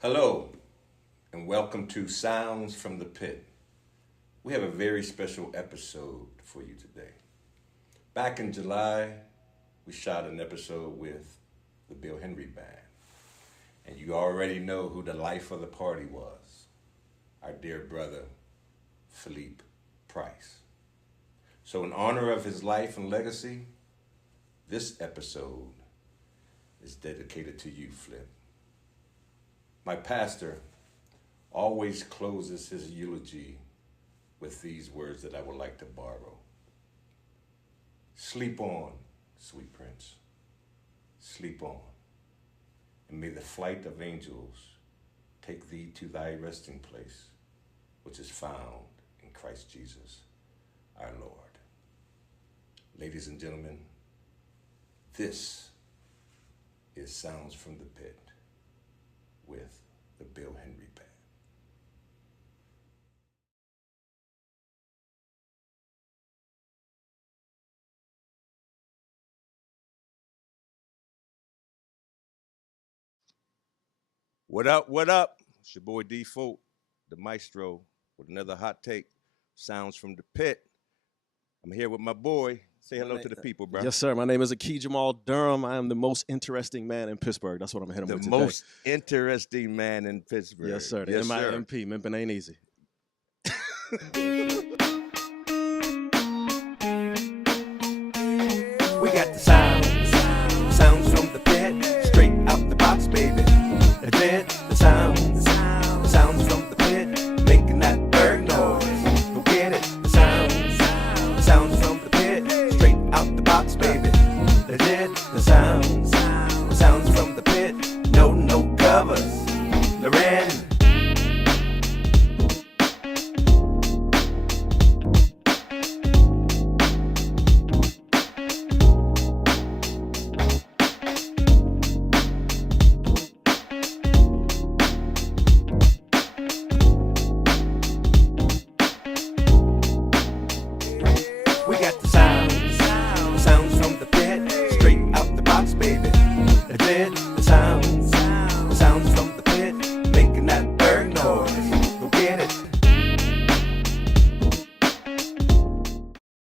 Hello, and welcome to Sounds from the Pit. We have a very special episode for you today. Back in July, we shot an episode with the Bill Henry Band, and you already know who the life of the party was, our dear brother, Philippe Price. So, in honor of his life and legacy, this episode is dedicated to you, Flip. My pastor always closes his eulogy with these words that I would like to borrow. Sleep on, sweet prince. Sleep on. And may the flight of angels take thee to thy resting place, which is found in Christ Jesus, our Lord. Ladies and gentlemen, this is Sounds from the Pit with the Bill Henry Band. What up? What up? It's your boy D Folk, the maestro, with another hot take. Sounds from the Pit. I'm here with my boy. Say hello to the people, bro. Yes, sir. My name is Akeem Jamal Durham. I am the most interesting man in Pittsburgh. That's what I'm hitting The with today. most interesting man in Pittsburgh. Yes, sir. The Yes, sir. MIMP. Mimpin' ain't easy. We got the sounds from the pit, straight out the box, baby. That's it, the sounds from the pit, making that bird noise. Go get it, the sounds from the pit, straight out the box, baby. That's it, the sounds from the pit, no covers. Loren. We got the sounds from the pit, straight out the box, baby. That's it, the sounds from the pit, making that bird noise. Go get it.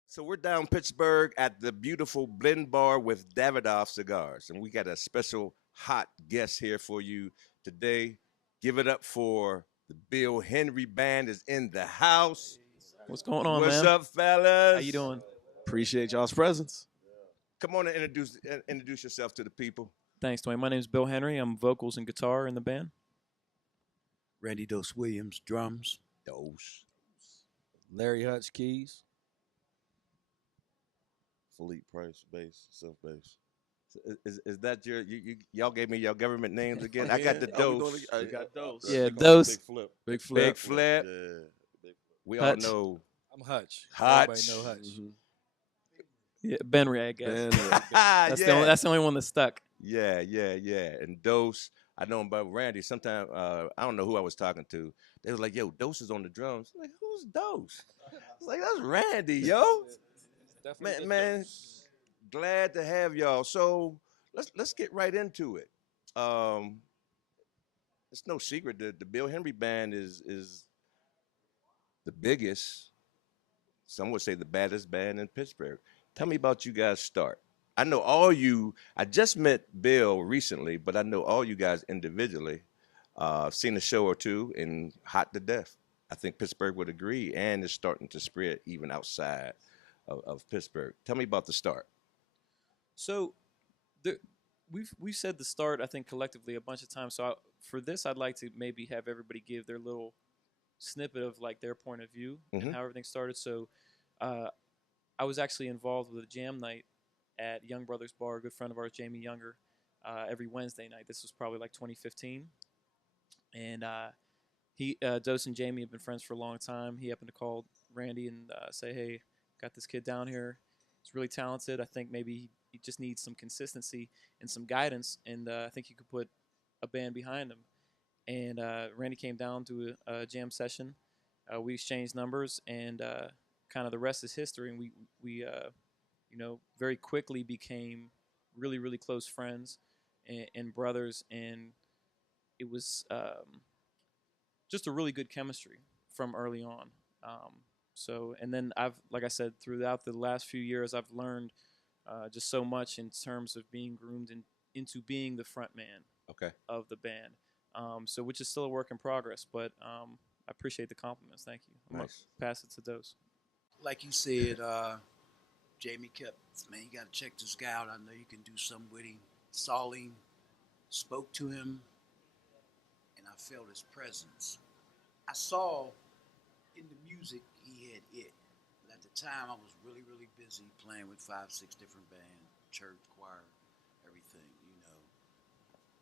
So we're down Pittsburgh at the beautiful Blend Bar with Davidoff Cigars, and we got a special hot guest here for you today. Give it up for the Bill Henry Band is in the house. What's going on, What's man? up, fellas? How you doing? Appreciate y'all's presence. Come on and introduce yourself to the people. Thanks, Dwayne. My name's Bill Henry. I'm vocals and guitar in the band. Randy Dos Williams, drums. Dose. Larry Hutch, keys. Philippe Price, bass, self bass. Is that y'all gave me your government names again? I got the dose. You got those. Yeah, those. Big Flip. Big flip. Big Flip. Yeah. We Hutch. all know I'm Hutch. Hutch. Everybody know Hutch. Mhm. Yeah, Benry, I guess. And, That's the only one that stuck. Yeah. And Dose, I know him, but Randy. Sometimes I don't know who I was talking to. They was like, "Yo, Dose is on the drums." I'm like, who's Dose? I was like, "That's Randy, yo." Man, glad to have y'all. So let's get right into it. It's no secret that the Bill Henry Band is the biggest. Some would say the baddest band in Pittsburgh. Tell me about you guys' start. I know all you. I just met Bill recently, but I know all you guys individually. I've seen a show or two and hot to death. I think Pittsburgh would agree, and it's starting to spread even outside of Pittsburgh. Tell me about the start. So, we've said the start, I think, collectively a bunch of times. So for this, I'd like to maybe have everybody give their little snippet of like their point of view Mhm. and how everything started. So, I was actually involved with a jam night at Young Brothers Bar. A good friend of ours, Jamie Younger, every Wednesday night. This was probably like 2015, and Dose and Jamie have been friends for a long time. He happened to call Randy and say, "Hey, got this kid down here. He's really talented. I think maybe he just needs some consistency and some guidance, and I think you could put a band behind him." And Randy came down to a jam session. We exchanged numbers, and kind of the rest is history. And we very quickly became really close friends and brothers. And it was just a really good chemistry from early on. And then like I said, throughout the last few years, I've learned just so much in terms of being groomed into being the front man Okay. of the band. Which is still a work in progress, but I appreciate the compliments. Thank you. I'm Nice. gonna pass it to Dose. Like you said, Jamie kept, man, you got to check this guy out. I know you can do something with him. Saw him, spoke to him, and I felt his presence. I saw in the music he had it. And at the time, I was really, really busy playing with 5, 6 different bands, church, choir, everything, you know.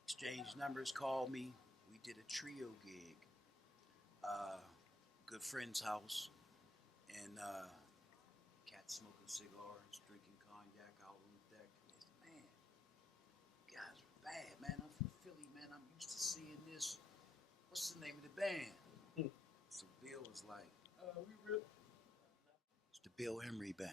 Exchanged numbers, called me. We did a trio gig, good friend's house, and cat smoking cigars, drinking cognac out on the deck. He said, man, you guys are bad, man. I'm from Philly, man. I'm used to seeing this. What's the name of the band? So Bill was like, it's the Bill Emery Band.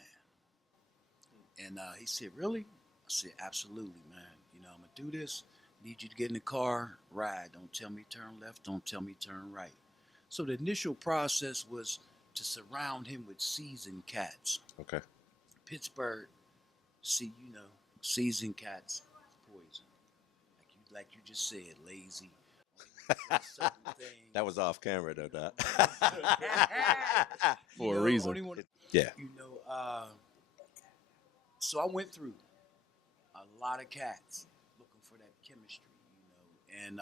And he said, really? I said, absolutely, man. You know, I'm going to do this. Need you to get in the car, ride. Don't tell me turn left. Don't tell me turn right. So the initial process was to surround him with seasoned cats. Okay. Pittsburgh, seasoned cats, poison. Like you just said, lazy. That was off camera, though, Doc. For a reason. Yeah. You know, so I went through a lot of cats looking for that chemistry, you know, and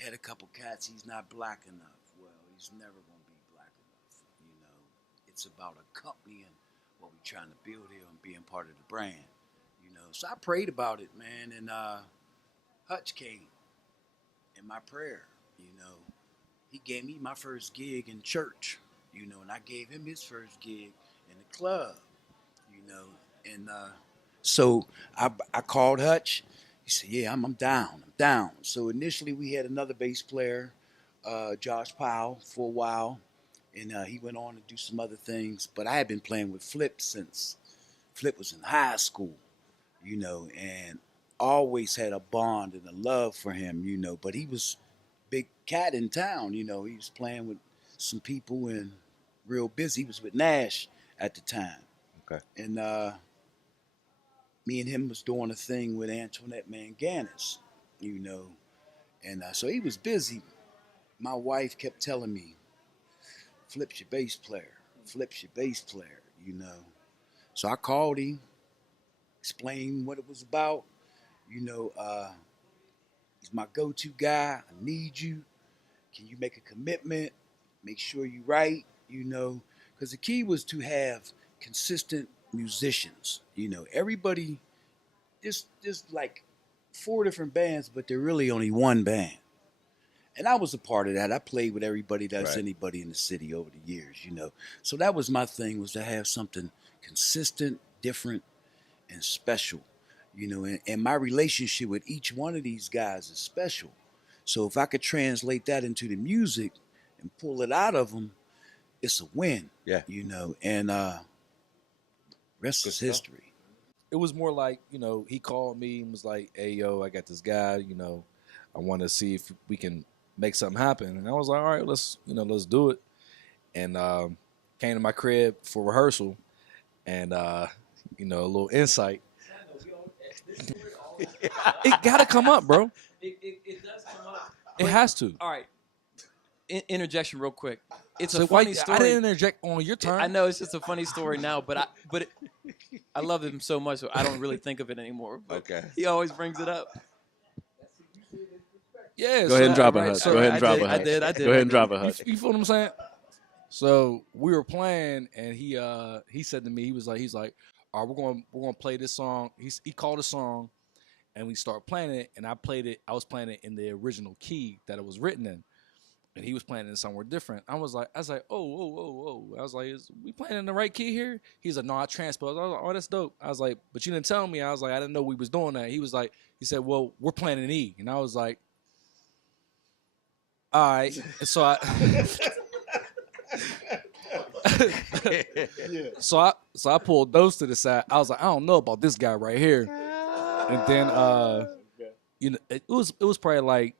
had a couple cats. He's not black enough. Well, he's never going to be black enough. You know, it's about accompanying what we're trying to build here and being part of the brand. You know, so I prayed about it, man, and Hutch came in my prayer. You know, he gave me my first gig in church. You know, and I gave him his first gig in the club. You know, and so I called Hutch. He said, yeah, I'm down. So initially we had another bass player, Josh Powell, for a while. And he went on to do some other things. But I had been playing with Flip since Flip was in high school, you know, and always had a bond and a love for him, you know. But he was big cat in town, you know. He was playing with some people and real busy. He was with Nash at the time. Okay. And me and him was doing a thing with Antoinette Manganis, you know. And so he was busy. My wife kept telling me, Flip's your bass player, you know. So I called him, explained what it was about. You know, he's my go-to guy. I need you. Can you make a commitment? Make sure you're right, you know. Because the key was to have consistent musicians. You know, everybody, there's like 4 different bands, but they're really only one band. And I was a part of that. I played with everybody that's Right. anybody in the city over the years, you know. So that was my thing, was to have something consistent, different, and special, you know. And my relationship with each one of these guys is special. So if I could translate that into the music and pull it out of them, it's a win, Yeah. you know. And rest Good is stuff. history. It was more like, you know, he called me and was like, hey, yo, I got this guy, you know, I want to see if we can make something happen. And I was like, all right, let's do it. And came to my crib for rehearsal and, you know, a little insight. It got to come up, bro. It does come up. It has to. All right. Interjection real quick. It's So a funny I story. didn't interject on your turn. I know it's just a funny story now, but I love him so much, so I don't really think of it anymore. But Okay. he always brings it up. Yeah. Go ahead and drop a right, hutch. so Go ahead and drop a I hutch. did. Go ahead and drop a You, hutch. you feel what I'm saying? So we were playing, and he said to me, he's like, all right, we're gonna play this song. He called a song, and we started playing it, and I was playing it in the original key that it was written in, and he was playing it somewhere different. I was like, oh. I was like, is we playing in the right key here? He's like, no, I transposed. I was like, oh, that's dope. I was like, but you didn't tell me. I was like, I didn't know we was doing that. He said, well, we're playing in E, and I was like, all right. And so I pulled those to the side. I was like, I don't know about this guy right here. And then you know, it was probably like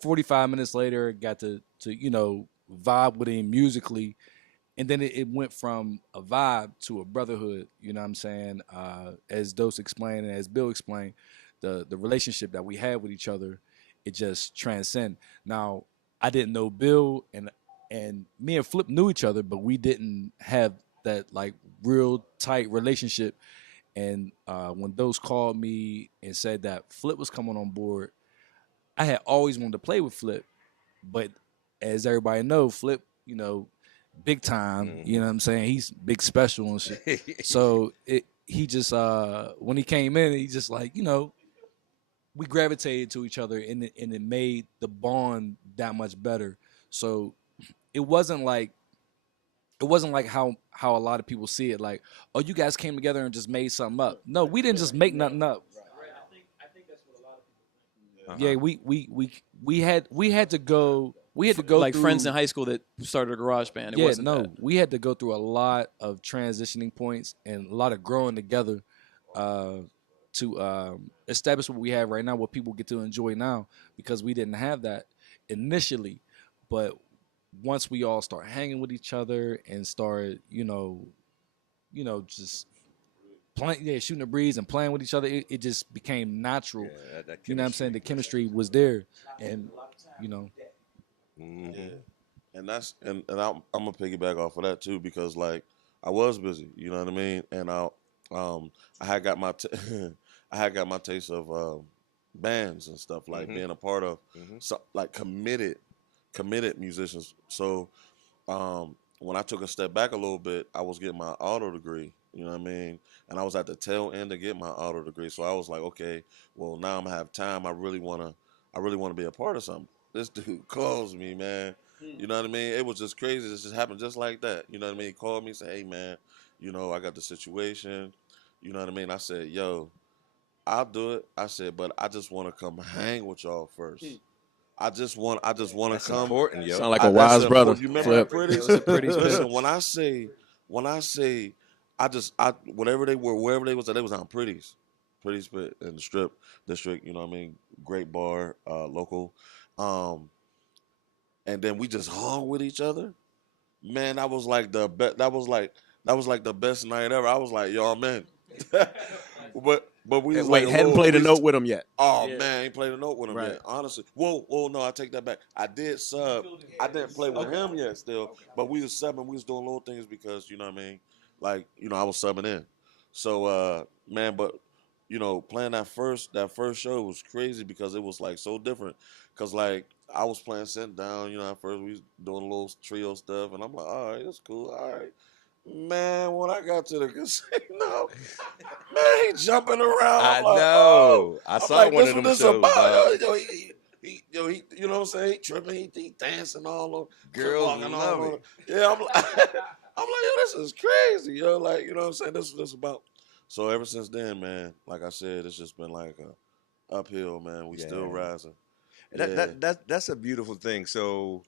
45 minutes later, got to vibe with him musically, and then it went from a vibe to a brotherhood. You know what I'm saying? As Dose explained and as Bill explained, the relationship that we had with each other, it just transcend. Now, I didn't know Bill, and me and Flip knew each other, but we didn't have that like real tight relationship. And when Dose called me and said that Flip was coming on board, I had always wanted to play with Flip, but as everybody know, Flip, big time. You know what I'm saying? He's big special and shit. So he just when he came in, he just like we gravitated to each other, and it made the bond that much better. So it wasn't like how a lot of people see it, like, oh, you guys came together and just made something up. No, we didn't just make nothing up. I think that's what a lot of people think. Yeah, we had to go Like through, friends in high school that started a garage band. It wasn't that. we had to go through a lot of transitioning points and a lot of growing together to establish what we have right now, what people get to enjoy now, because we didn't have that initially. But once we all start hanging with each other and start, just playing, shooting the breeze and playing with each other, it just became natural. Yeah, that You know what I'm saying? The chemistry was there, and Yeah. And that's and I'm gonna piggyback off of that too, because like I was busy, you know what I mean, and I had got my I had got my taste of bands and stuff, like being a part of like committed musicians. So when I took a step back a little bit, I was getting my auto degree, you know what I mean, and I was at the tail end to get my auto degree. So I was like, okay, well now I'm gonna have time. I really wanna be a part of something. This dude calls me, man. You know what I mean? It was just crazy. This just happened just like that. You know what I mean? He called me and said, hey, man, I got the situation. You know what I mean? I said, yo, I'll do it. I said, but I just want to come hang with y'all first. I just want to come. Important, yo. Sound like a wise brother. You remember Flip. that Pretties? Listen, when I say, whatever they were, wherever they was at, they was on Pretties Pit in the Strip District. You know what I mean? Great bar, local. And then we just hung with each other. Man, that was like the best. That was like the best night ever. I was like, yo, I'm in. but we was Wait, like, hadn't played a note with him yet. Oh Yeah. man, I ain't played a note with him Right. yet. Honestly, whoa, no, I take that back. I did sub. I didn't play with him yet, still. But we was subbing. We was doing little things because you know what I mean. Like I was subbing in. So man, but playing that first show was crazy because it was like so different. Cause like I was playing sitting down. At first we was doing a little trio stuff, and I'm like, all right, that's cool. All right. Man, when I got to the casino, man, he jumping around. I I'm like, know. oh. I I'm saw like, one this of them what this shows, about? dog. He, you know what I'm saying? He tripping, he dancing all over. Girls walking love all it. over. Yeah, I'm like, yo, this is crazy, yo. Like, you know what I'm saying? This is what it's about. So ever since then, man, like I said, it's just been like a uphill, man. We still Yeah. rising. That's a beautiful thing. So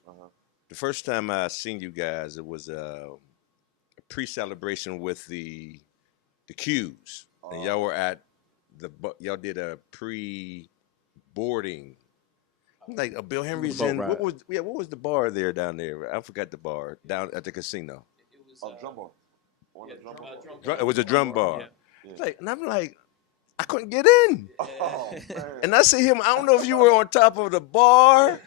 the first time I seen you guys, it was a pre-celebration with the Qs, and y'all were at y'all did a pre-boarding, like a Bill Henry's boat in. ride. What was the bar there down there? I forgot the bar down at the casino. It was Drum bar. On the drum bar. It was a drum bar. Yeah. Like, and I'm like, I couldn't get in. Oh, man. And I see him. I don't know if you were on top of the bar,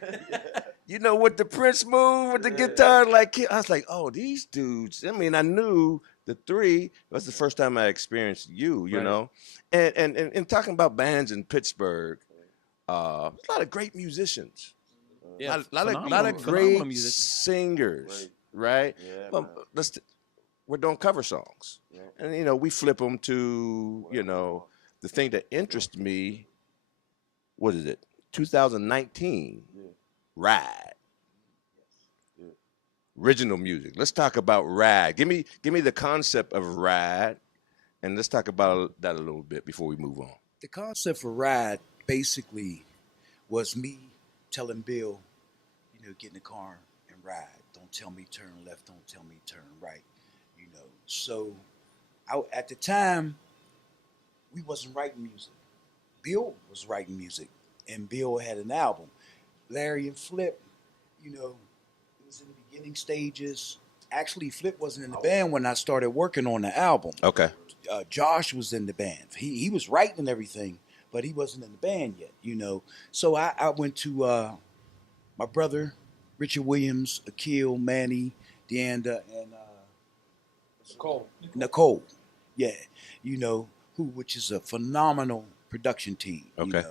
with the Prince move with the guitar. Like, I was like, oh, these dudes. I mean, I knew the three. It was the first time I experienced you, you Right. know. And talking about bands in Pittsburgh, a lot of great musicians. Yeah, a lot phenomenal of great musicians. singers, right? Yeah, But man. we're doing cover songs. Yeah. And, we flip them to, the thing that interests me, what is it? 2019, Ride. Yeah. Original music. Let's talk about Ride. Give me the concept of Ride, and let's talk about that a little bit before we move on. The concept for Ride basically was me telling Bill, get in the car and ride. Don't tell me turn left. Don't tell me turn right. So at the time, we wasn't writing music. Bill was writing music. and Bill had an album. Larry and Flip, it was in the beginning stages. Actually, Flip wasn't in the band when I started working on the album. Okay. Josh was in the band. He was writing everything, but he wasn't in the band yet. So I went to my brother, Richard Williams, Akil, Manny, Deanda, and Nicole. Yeah, which is a phenomenal production team. Okay.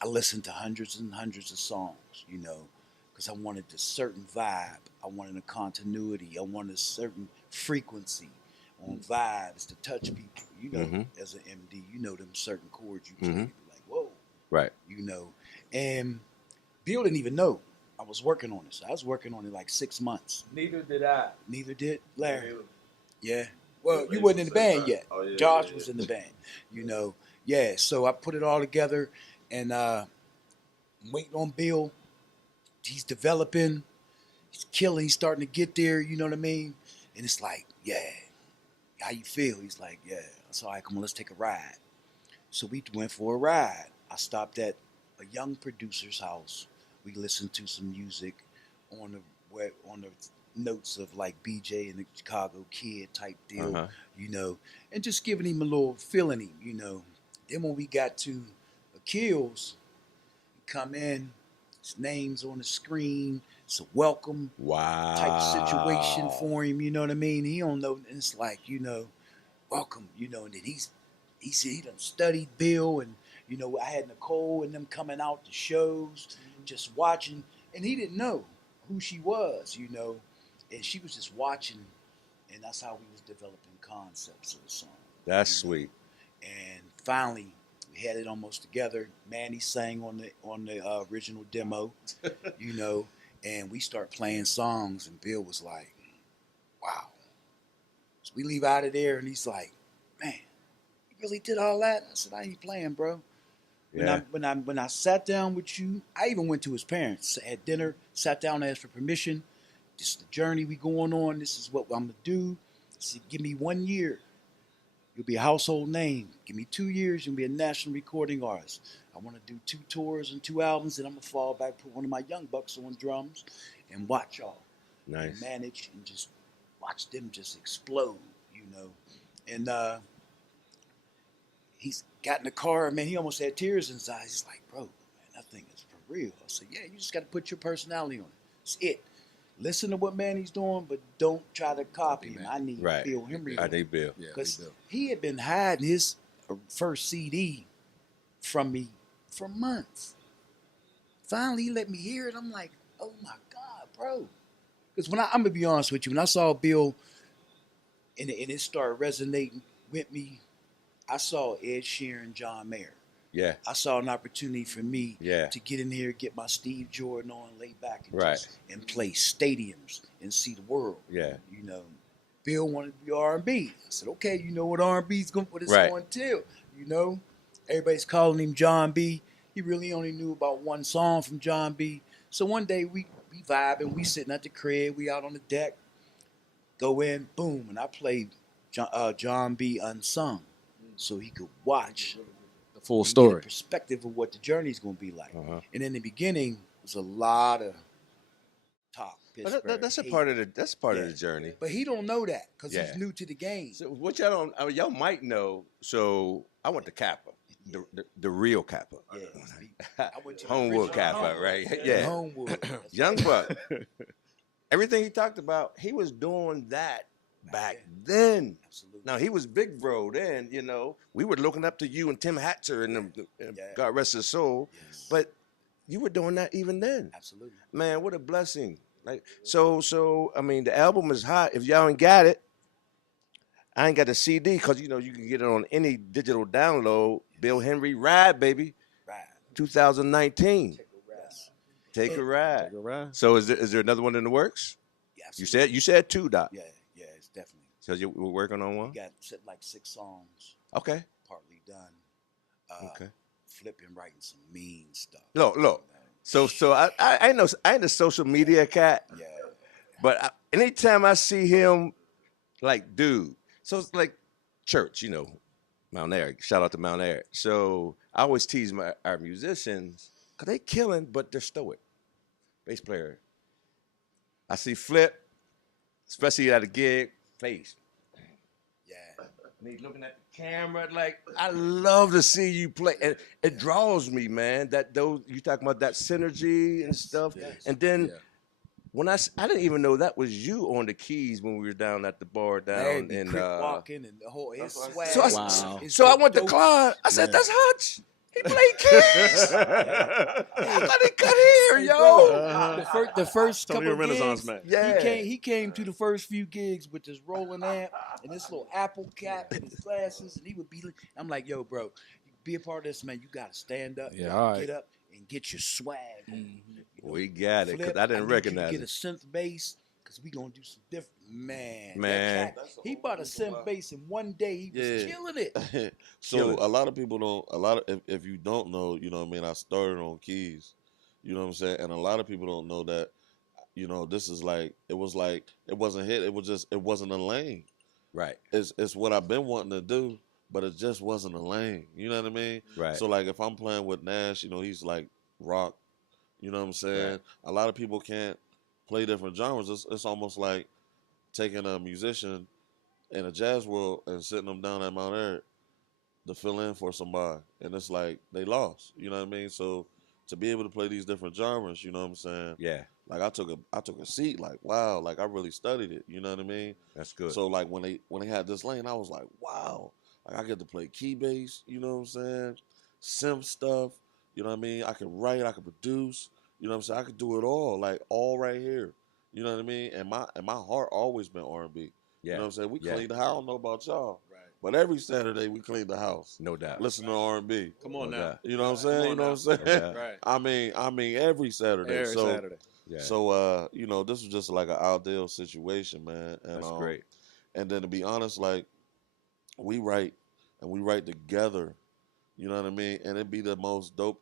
I listened to hundreds and hundreds of songs, because I wanted a certain vibe. I wanted a continuity. I wanted a certain frequency on vibes to touch people. As an MD, them certain chords you play, you be like, whoa. Right. And Bill didn't even know I was working on this. I was working on it like 6 months. Neither did I. Neither did Larry. Yeah. Well, you wasn't in the band yet. Oh, yeah, Josh yeah, was in the band. Yeah. So I put it all together, and I'm waiting on Bill. He's developing. He's killing. He's starting to get there. You know what I mean? And it's like, yeah. How you feel? He's like, yeah. That's all right. Come on, let's take a ride. So we went for a ride. I stopped at a young producer's house. We listened to some music on the notes of like BJ and the Chicago Kid type deal, and just giving him a little feeling him, Then when we got to Akil's, he come in, his name's on the screen, it's a welcome type situation for him, you know what I mean? He don't know, and it's like, welcome, and then he done studied Bill, and I had Nicole and them coming out to shows, just watching, and he didn't know who she was, and she was just watching, and that's how we was developing concepts of the song. That's sweet. And finally, we had it almost together. Manny sang on the original demo, and we start playing songs, and Bill was like, "Wow." So we leave out of there, and he's like, "Man, you really did all that?" I said, "I ain't playing, bro." Yeah. When I sat down with you, I even went to his parents, had dinner, sat down, asked for permission. This is the journey we going on. This is what I'm gonna do. I said, "Give me 1 year. You'll be a household name. Give me 2 years, you'll be a national recording artist. I want to do 2 tours and 2 albums, and I'm gonna fall back, put one of my young bucks on drums, and watch y'all. Nice. And manage and just watch them just explode, And he's got in the car, man. He almost had tears in his eyes. He's like, "Bro, man, that thing is for real." I said, "Yeah, you just got to put your personality on it. It's it. Listen to what Manny's doing, but don't try to copy him. I need Bill Henry. I need Bill. Because he had been hiding his first CD from me for months. Finally, he let me hear it. I'm like, oh my God, bro. Because I'm going to be honest with you, when I saw Bill and it started resonating with me, I saw Ed Sheeran, John Mayer. Yeah. I saw an opportunity for me Yeah. to get in here, get my Steve Jordan on, lay back and, Right. and play stadiums and see the world. Yeah. Bill wanted to be R&B. I said, okay, you know what R&B's going, what it's Right. going to, Everybody's calling him John B. He really only knew about one song from John B. So one day we vibing, we sitting at the crib, we out on the deck, go in, boom, and I played John B. Unsung, so he could watch The full and get a story. perspective of what the journey's going to be like. Uh-huh. And in the beginning, it was a lot of talk. But that's a hate. part of the Yeah. journey. But he don't know that because Yeah. he's new to the game. So what y'all don't, y'all might know. So I went to Kappa, the real Kappa, I went to the Homewood original Kappa, Homewood. right? Yeah, Homewood. That's Young Buck. Everything he talked about, he was doing that back then. Absolutely. Now he was big bro then. We were looking up to you and Tim Hatcher and them, Yeah. God rest his soul. Yes. But you were doing that even then. Absolutely. Man, what a blessing. Like so I mean, the album is hot. If y'all ain't got it, I ain't got the CD because you can get it on any digital download. Bill Henry Ride, baby, Right. 2019. Take a rest. Take a ride. All right. So is there another one in the works? Yeah, You absolutely. said 2, Doc. Yeah, it's definitely. So you were working on one? We got like 6 songs, Okay. partly done. Okay. Flipping, writing some mean stuff. Look. So I know I ain't a social media cat, Yeah. but anytime I see him, like, dude. So it's like church, Mount Airy. Shout out to Mount Airy. So I always tease our musicians Cause they killing, but they're stoic. Bass player. I see Flip, especially at a gig, face. Yeah. And he's looking at the camera like, I love to see you play. And it draws me, man. That those you talking about that synergy and stuff. Yes. And then Yeah. when I didn't even know that was you on the keys when we were down at the bar down Man, in quick walking and the whole his swag. So I, Wow. so I went to Claude. I said, Yeah. "That's Hutch. He played keys. I thought he cut here, Hey, yo." bro, the first Tony couple a Renaissance gigs, man. Yeah. he came to the first few gigs with this rolling amp and this little Apple cap and his glasses, and he would be. I'm like, yo, bro, you be a part of this, man. You gotta stand up, you Yeah, gotta all right. get up and get your swag. on. You know, We got it, Flip, because I didn't need you recognize to get it. a synth bass, because we gonna do some different. Man, Man. that cat, he bought a synth bass in one day. He was Yeah. killing it. So Killing. a lot of people don't. If you don't know, you know what I mean. I started on keys, you know what I'm saying, and a lot of people don't know that, you know, this is like it wasn't hit. It wasn't a lane. Right, It's what I've been wanting to do, but it just wasn't a lane. You know what I mean? right. So like if I'm playing with Nash, you know, he's like rock. You know what I'm saying? Right. A lot of people can't play different genres. It's almost like taking a musician in a jazz world and sitting them down at Mount Eric to fill in for somebody, and it's like they lost. You know what I mean? So to be able to play these different genres, you know what I'm saying? Yeah, Like I took a seat. Like wow, like I really studied it. You know what I mean? that's good. So like when they had this lane, I was like, wow, like I get to play key bass, you know what I'm saying? Sim stuff, you know what I mean? I can write, I can produce, you know what I'm saying? I could do it all, like all right here. You know what I mean? And my heart always been R&B. yeah, You know what I'm saying? We yeah. clean the house. I don't know about y'all, Right. but every Saturday we clean the house. No doubt. Listen to R&B. Come on No now. doubt. You know what I'm saying? on You know what I'm now. saying? No doubt. Right. I mean every Saturday. Every so Saturday. Yeah, so you know, this was just like an ideal situation, man. And that's great. and then to be honest, like we write and we write together, you know what I mean? And it'd be the most dope,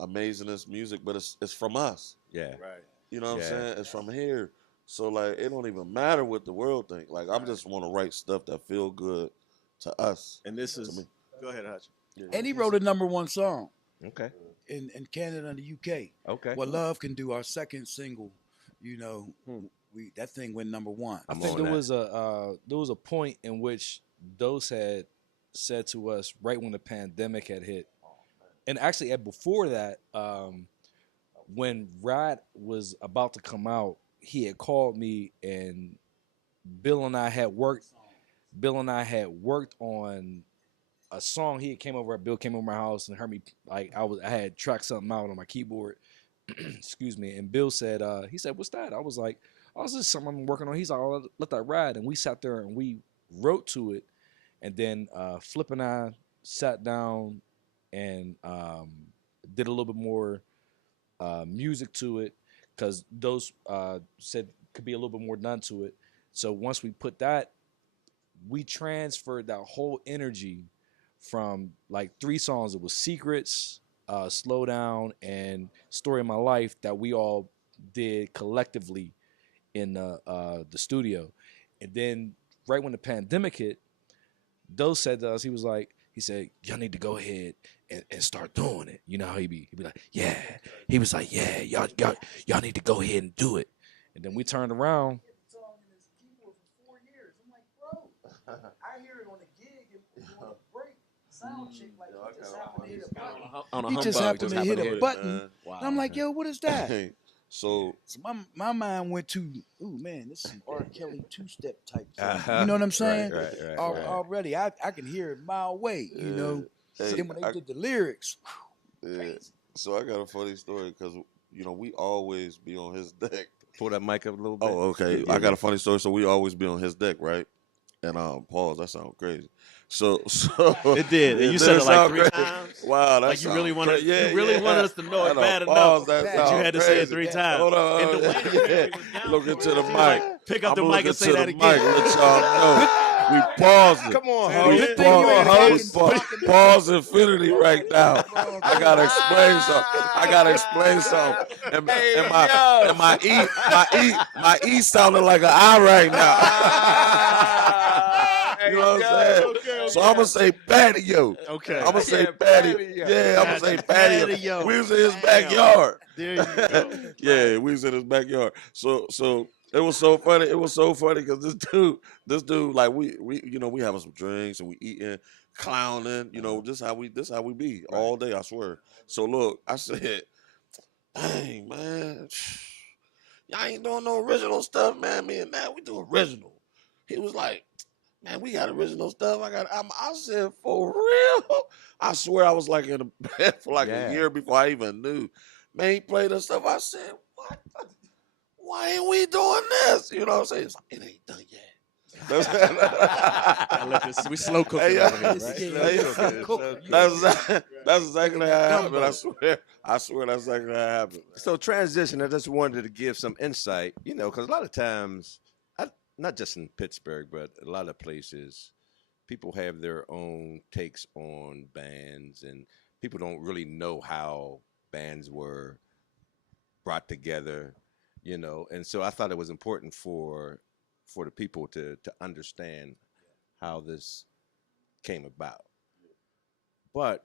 amazingest music, but it's from us. Yeah, Right. You know what Yeah. I'm saying? It's from here. So like it don't even matter what the world think. Like I just want to write stuff that feel good to us. And this To is. me. Go ahead, Hutch. And he wrote a #1 song okay, in Canada and the UK. okay. What Love Can Do, our second single, you know, Hmm. that thing went #1. I I'm think on there that. was a point in which Dose had said to us right when the pandemic had hit, and actually before that, when Ride was about to come out, he had called me, and Bill and I had worked. Bill and I had worked on a song. Bill came over my house and heard me, like I had tracked something out on my keyboard. Excuse me. And Bill said, he said, "What's that?" I was like, "Oh, this is something I'm working on." He's like, "Oh, let that ride." And we sat there and we wrote to it. And then Flip and I sat down and did a little bit more music to it, because those said could be a little bit more done to it. So once we put that, we transferred that whole energy from like 3 songs. It was Secrets, Slow Down, and Story of My Life that we all did collectively in the studio. And then right when the pandemic hit, Dose said to us, he said, "Y'all need to go ahead and start doing it." You know how he'd be like, "Yeah." He was like, "Yeah, y'all need to go ahead and do it." And then we turned around. I hear it on a gig and on a break, sound check, like he just happened to hit a button. On a He just humbug, happened to hit a it, button. man. And I'm like, yo, what is that? So So my mind went to, ooh, man, this is some R. Kelly two-step type thing. Uh-huh. You know what I'm saying? Right. Already, I can hear it a mile away, you know. Hey, Then when they I- did the lyrics, yeah. So I got a funny story because you know we always be on his deck. Pull that mic up a little bit. Oh, okay. Yeah. I got a funny story. So we always be on his deck, right? And pause. That sounds crazy. So It did. And you said it like sound 3 crazy. times. Wow, that Like you really sounds wanted, crazy. Yeah, you really yeah. wanted us to know I it know, bad pause, enough that that you sounds had to say it crazy. 3 times. Hold on. And the way the lyric was down Looking to the She was like, mic. pick up the I'm mic and looking say to that the again. mic. Let y'all know. We pausing. Come on, Say it Ho. again. Good thing you ain't Pause, fucking pause infinity right now. I gotta explain something. And my E sounding like an I right now. You know what I'm saying? So I'm gonna say patio. Okay. I'm gonna say Yeah, patio. patio. Yeah, I'm gonna say Gotcha. patio. Patio. We was in his Damn. backyard. There you go. Yeah, we was in his backyard. So it was so funny. It was so funny because this dude, like we we having some drinks and we eating, clowning. This how we be all day. I swear. So look, I said, dang man, y'all ain't doing no original stuff, man. Me and Matt, we do original. He was like, man, we got original stuff. I said, for real? I swear I was like in the bed for like Yeah. a year before I even knew. Man, he played us stuff. I said, what? Why ain't we doing this? You know what I'm saying? It's like, it ain't done yet. I let this, we slow cooking Hey, over here, yeah. right? That's exactly how it happened. I swear that's exactly how it happened. So transition, I just wanted to give some insight, because a lot of times, not just in Pittsburgh, but a lot of places, people have their own takes on bands, and people don't really know how bands were brought together, And so I thought it was important for the people to understand how this came about. But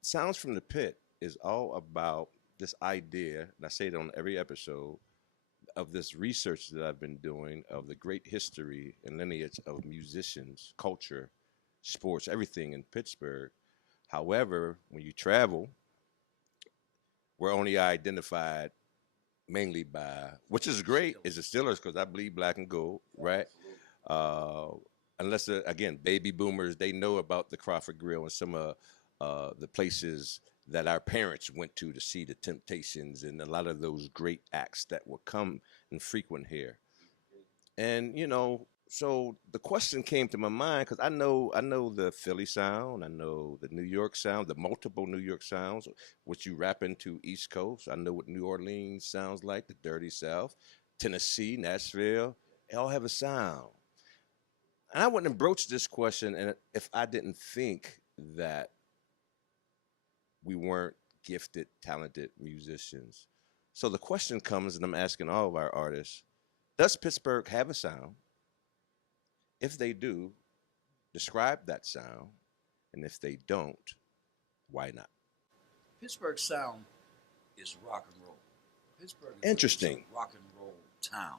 Sounds from the Pit is all about this idea, and I say it on every episode, of this research that I've been doing of the great history and lineage of musicians, culture, sports, everything in Pittsburgh. However, when you travel, we're only identified mainly by, which is great, is the Steelers, because I bleed black and gold, right? Unless, again, baby boomers, they know about the Crawford Grill and some of the places that our parents went to see the Temptations and a lot of those great acts that would come and frequent here. And, so the question came to my mind because I know the Philly sound, I know the New York sound, the multiple New York sounds, which you wrap into East Coast. I know what New Orleans sounds like, the Dirty South, Tennessee, Nashville. They all have a sound. And I wouldn't have broached this question and if I didn't think that we weren't gifted, talented musicians. So the question comes, and I'm asking all of our artists, does Pittsburgh have a sound? If they do, describe that sound. And if they don't, why not? Pittsburgh sound is rock and roll. Pittsburgh is Interesting. a rock and roll town.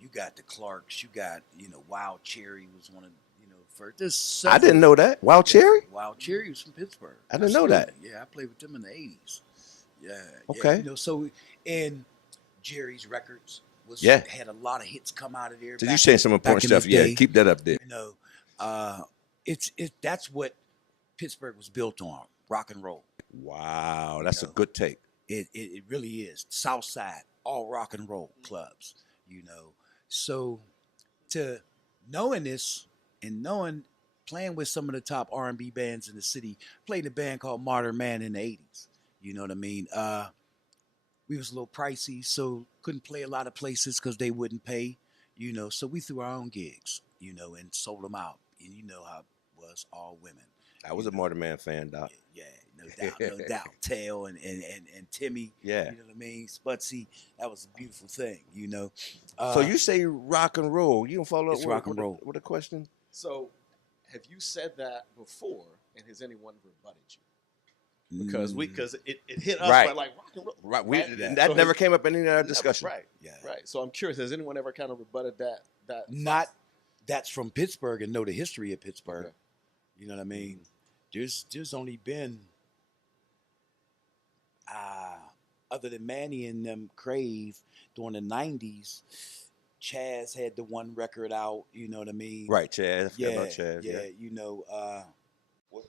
You got the Clarks, you got, Wild Cherry was one of, first. I didn't know that. Wild Cherry? Wild Cherry was from Pittsburgh. I didn't know that. Yeah, I played with them in the 80s. Yeah. Okay. So, and Jerry's Records had a lot of hits come out of there. So you're saying some important stuff. Yeah, keep that up there. That's what Pittsburgh was built on, rock and roll. Wow, that's a good take. It really is. South Side, all rock and roll clubs, So to knowing this and playing with some of the top R&B bands in the city, played in a band called Modern Man in the 80s. You know what I mean? We was a little pricey, so couldn't play a lot of places because they wouldn't pay, So we threw our own gigs, and sold them out. And you know how it was, all women. I was a Modern Man fan, Doc. Yeah, no doubt. Tail and Timmy. Yeah. You know what I mean? Spudsy. That was a beautiful thing, So you say rock and roll. You don't follow It's up rock and roll. with a question? So, have you said that before, and has anyone rebutted you? Because it hit us Right. by like rock and roll. Right. Right? That So never has- came up in any of our discussion. Right. Yeah. Right. So I'm curious, has anyone ever kind of rebutted that? Not that's from Pittsburgh and know the history of Pittsburgh. Okay. You know what I mean? There's only been other than Manny and them Crave during the 90s, Chaz had the one record out, you know what I mean? Right, Chad. I forgot Yeah, about Chad. yeah.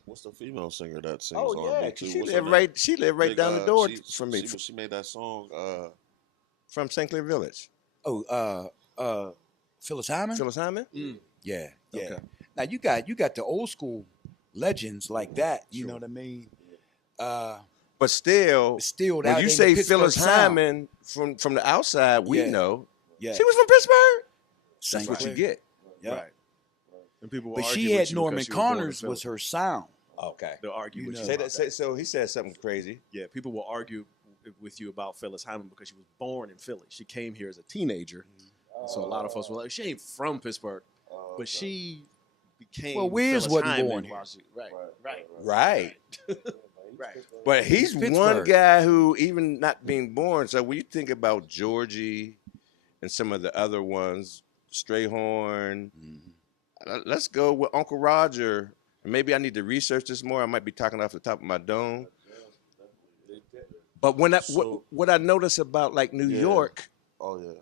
What's the female singer that sings Oh yeah, R&B too? 'cause she What's lived her right. name? She lived right Big, down the door she- from me, She made that song. from St. Clair Village. Phyllis Hyman? Phyllis Hyman. Yeah, yeah. Okay. Now you got the old school legends like that, you know what I mean? But still, Still, when that you ain't say the Pittsburgh Phyllis sound. Hyman from the outside, we Yeah. know Yeah. she was from Pittsburgh. St. That's what you Clair. get. Yeah. Right. And people will But argue she with had you Norman because she was born in Connors Philly. was her sound. Okay. They'll argue You with know. you. Say about that. So he said something crazy. Yeah, people will argue with you about Phyllis Hyman because she was born in Philly. She came here as a teenager. And so a lot of folks were like, she ain't from Pittsburgh. But she became. Well, Wiz Phyllis wasn't Hyman born here. here. Right. Right. Right. But he's one Pittsburgh. guy who, even not being born, so when you think about Georgie and some of the other ones, Strayhorn, let's go with Uncle Roger. Maybe I need to research this more. I might be talking off the top of my dome. But when what I notice about like New Yeah. York, Oh yeah.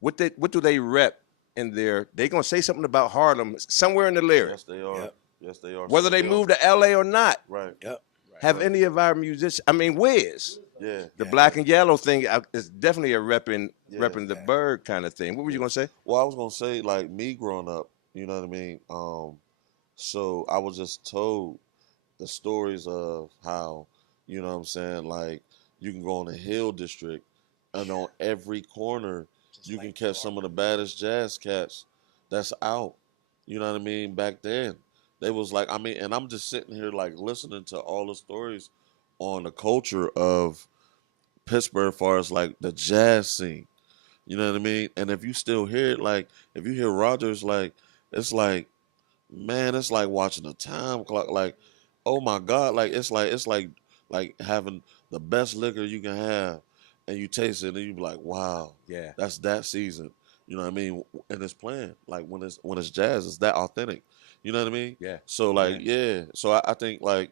what do they rep in there? They gonna say something about Harlem somewhere in the lyrics, Yes, they are. Yep. Yes, they are. whether they move to LA or not. Right. Yep. Have any of our musicians? I mean, Wiz, Yeah. the black and yellow thing is definitely a repping the Yeah. bird kind of thing. What were you gonna say? Well, I was gonna say like me growing up, you know what I mean. So I was just told the stories of how, you know what I'm saying, like you can go in the Hill District, and on every corner you can catch some of the baddest jazz cats that's out. You know what I mean? Back then, they was like, I mean, and I'm just sitting here like listening to all the stories on the culture of Pittsburgh, as far as like the jazz scene. You know what I mean? And if you still hear it, like if you hear Rogers, like it's like, man, it's like watching a time clock. Like, oh my God, like it's like having the best liquor you can have, and you taste it, and you be like, wow, Yeah. that's that season. You know what I mean? And it's playing like when it's jazz, it's that authentic. You know what I mean? Yeah. So like, yeah. So I think like,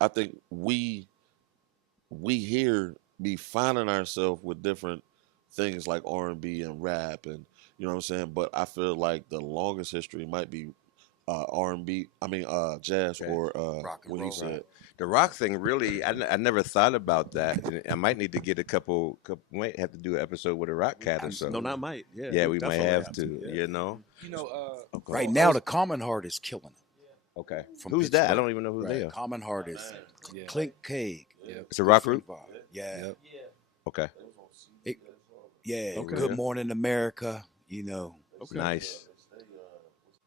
I think we here be finding ourselves with different things like R&B and rap, and you know what I'm saying. But I feel like the longest history might be R&B. I mean jazz or Rock and what roll. he said. The rock thing, really, I never thought about that. And I might need to get a couple. Might have to do an episode with a rock cat or something. No, not might. Yeah, Yeah, we might definitely have to. Yeah. You know. You know, Right now, the Common Heart is killing it. Okay. From Who's that? I Pittsburgh. don't even know who they are. Common Heart is Yeah. Clint Craig. It's a rock group. Yeah. Okay. Yeah. Okay. Good Morning America. You know. Nice.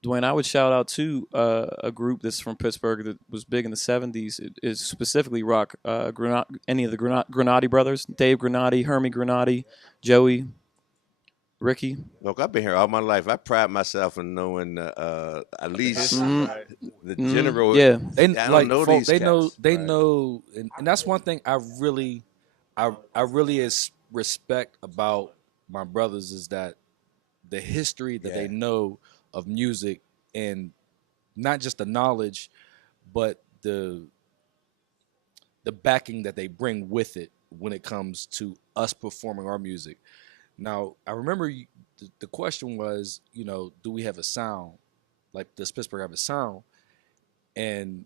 Dwayne, I would shout out to a group that's from Pittsburgh that was big in the 70s. It is specifically rock. Any of the Granati brothers, Dave Granati, Hermie Granati, Joey, Ricky. Look, I've been here all my life. I pride myself in knowing at least the Mhm. general. Yeah. they I don't like know folk, these they know cats. they Right. know, and that's one thing I really respect about my brothers is that the history that they know of music, and not just the knowledge, but the backing that they bring with it when it comes to us performing our music. Now, I remember the question was, you know, do we have a sound? Like, does Pittsburgh have a sound? And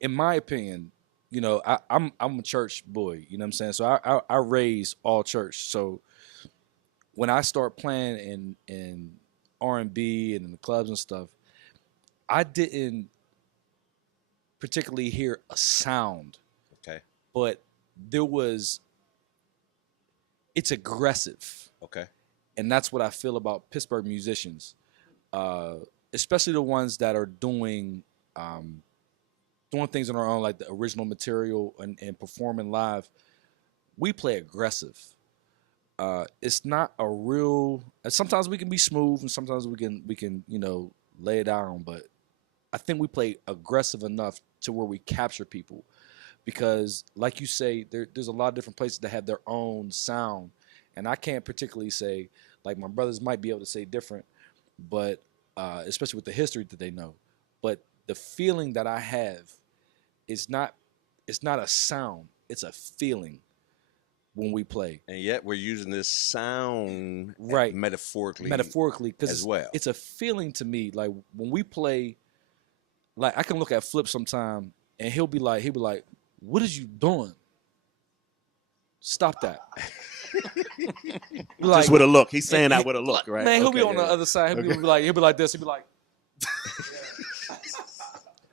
in my opinion, you know, I'm a church boy, you know what I'm saying? So I raise all church. So when I start playing in R&B and in the clubs and stuff, I didn't particularly hear a sound. Okay. But it's aggressive. Okay. And that's what I feel about Pittsburgh musicians, especially the ones that are doing things on our own, like the original material and performing live. We play aggressive. It's not a real. Sometimes we can be smooth, and sometimes we can lay it down. But I think we play aggressive enough to where we capture people, because, like you say, there's a lot of different places that have their own sound, and I can't particularly say, like, my brothers might be able to say different, but especially with the history that they know. But the feeling that I have is not a sound; it's a feeling when we play. And yet we're using this sound Right. metaphorically Because as well. it's a feeling to me. Like, when we play, like, I can look at Flip sometime and he'll be like, what is you doing? Stop that. Just with a look. He's saying that with a look, right? Man, he'll be Okay, on yeah. the other side. He'll be like this. He'll be like,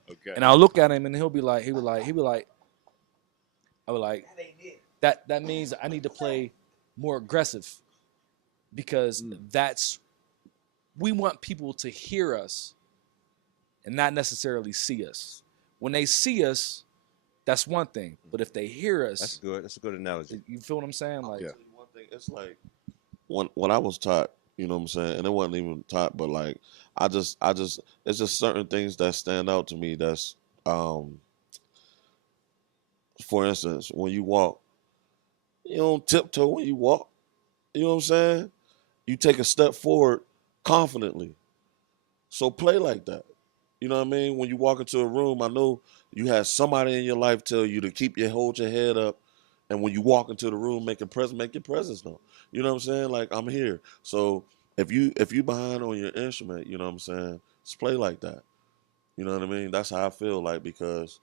Okay. and I'll look at him and he'll be like, I would like, that means I need to play more aggressive, because we want people to hear us and not necessarily see us. When they see us, that's one thing. But if they hear us, That's good. That's a good analogy. you feel what I'm saying? Like, One thing, it's like when I was taught, you know what I'm saying, and it wasn't even taught, but like it's just certain things that stand out to me. That's, for instance, when you walk, you don't tiptoe when you walk. You know what I'm saying? You take a step forward confidently. So play like that. You know what I mean? When you walk into a room, I know you had somebody in your life tell you to hold your head up, and when you walk into the room, make your presence known. You know what I'm saying? Like, I'm here. So if you behind on your instrument, you know what I'm saying? Just play like that. You know what I mean? That's how I feel like, because,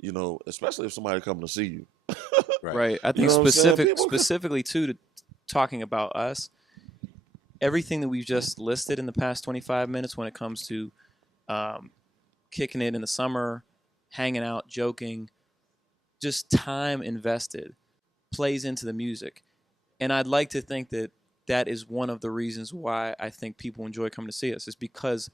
you know, especially if somebody coming to see you. Right. I You think know what I'm saying? People- specifically too, to talking about us, everything that we've just listed in the past 25 minutes when it comes to kicking it in the summer, hanging out, joking, just time invested plays into the music. And I'd like to think that that is one of the reasons why I think people enjoy coming to see us, is because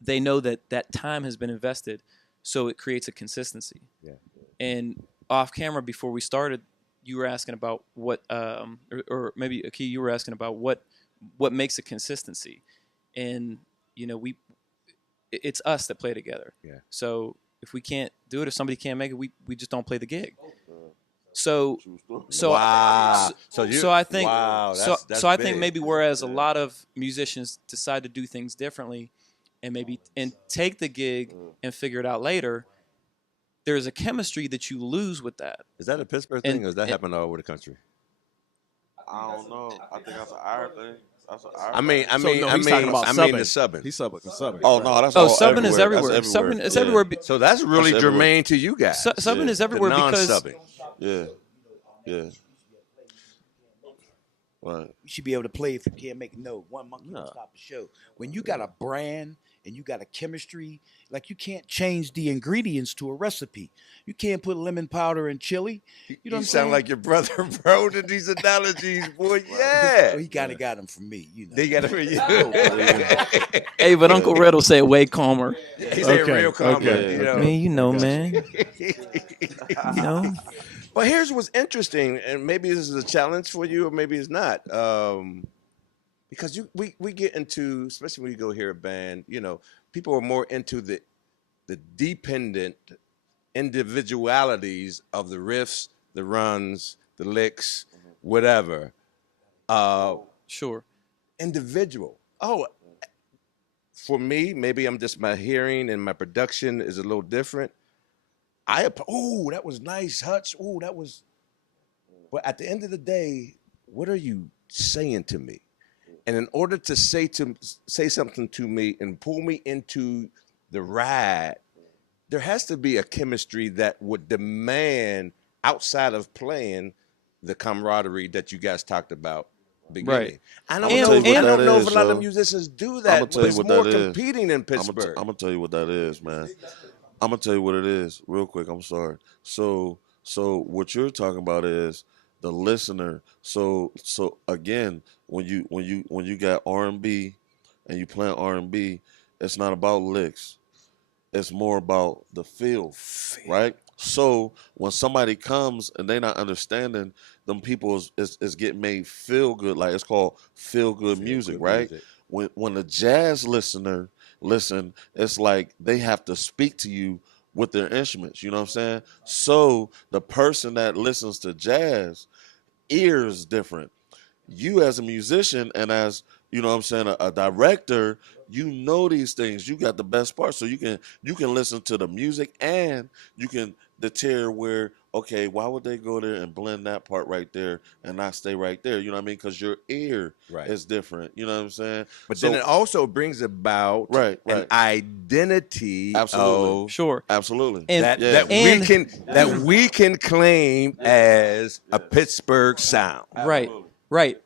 they know that that time has been invested, so it creates a consistency. Yeah. And off camera, before we started, you were asking about what, or maybe Aki, you were asking about what makes a consistency. And, you know, it's us that play together. Yeah. So if we can't do it, if somebody can't make it, we just don't play the gig. So Wow. so I think wow, that's so I think big. maybe whereas a lot of musicians decide to do things differently and take the gig and figure it out later, there's a chemistry that you lose with that. Is that a Pittsburgh And- thing, or does that happen all over the country? I don't know. I think that's an Irish thing. That's an Irish I mean, he's talking about the subbing. subbing. He's subbing. Oh no, that's Oh, all subbing is everywhere. everywhere. That's everywhere. Subbing is Yeah. everywhere. So that's really That's everywhere. germane to you guys. Subbing Yeah. is the everywhere because non-subbing. Yeah. Yeah. Right. You should be able to play if you can't make a note. One monkey don't stop the show. When you got a brand and you got a chemistry, like you can't change the ingredients to a recipe. You can't put lemon powder in chili. You know what I'm sound saying? like your brother, bro, to these analogies, boy. Yeah. Well, he kind of got them from me, you know. They got it for you. hey, but Uncle Red will say it way calmer. He said Okay, real comment, okay. you know. Man, you know, man. You know. But here's what's interesting, and maybe this is a challenge for you, or maybe it's not. Because we get into, especially when you go hear a band, you know, people are more into the dependent individualities of the riffs, the runs, the licks, whatever. Sure. Individual. Oh, for me, maybe I'm just, my hearing and my production is a little different. Oh, that was nice, Hutch. Oh, that was. But at the end of the day, what are you saying to me? And in order to say something to me and pull me into the ride, there has to be a chemistry that would demand, outside of playing, the camaraderie that you guys talked about beginning. Right. I don't And- know. and- I don't know if is, a lot yo. of musicians do I'ma that. tell you It's what more that is. competing in Pittsburgh. I'm gonna tell you what that is, man. I'm gonna tell you what it is real quick. I'm sorry. So what you're talking about is the listener. So again, when you got R&B and you playing R&B, it's not about licks. It's more about the feel, right? So when somebody comes and they not understanding, them people is getting made feel good. Like, it's called feel good music, right? When the jazz listener listen, it's like they have to speak to you with their instruments. You know what I'm saying? So the person that listens to jazz, ears different. You as a musician and as, you know what I'm saying, a director, you know these things. You got the best part. So you can listen to the music and you can deter where, okay, why would they go there and blend that part right there and not stay right there? You know what I mean? Because your ear is different. You know what I'm saying? But So- then it also brings about Right. an identity Absolutely. of Sure. Absolutely. And that we can claim as a Pittsburgh sound. right. Right.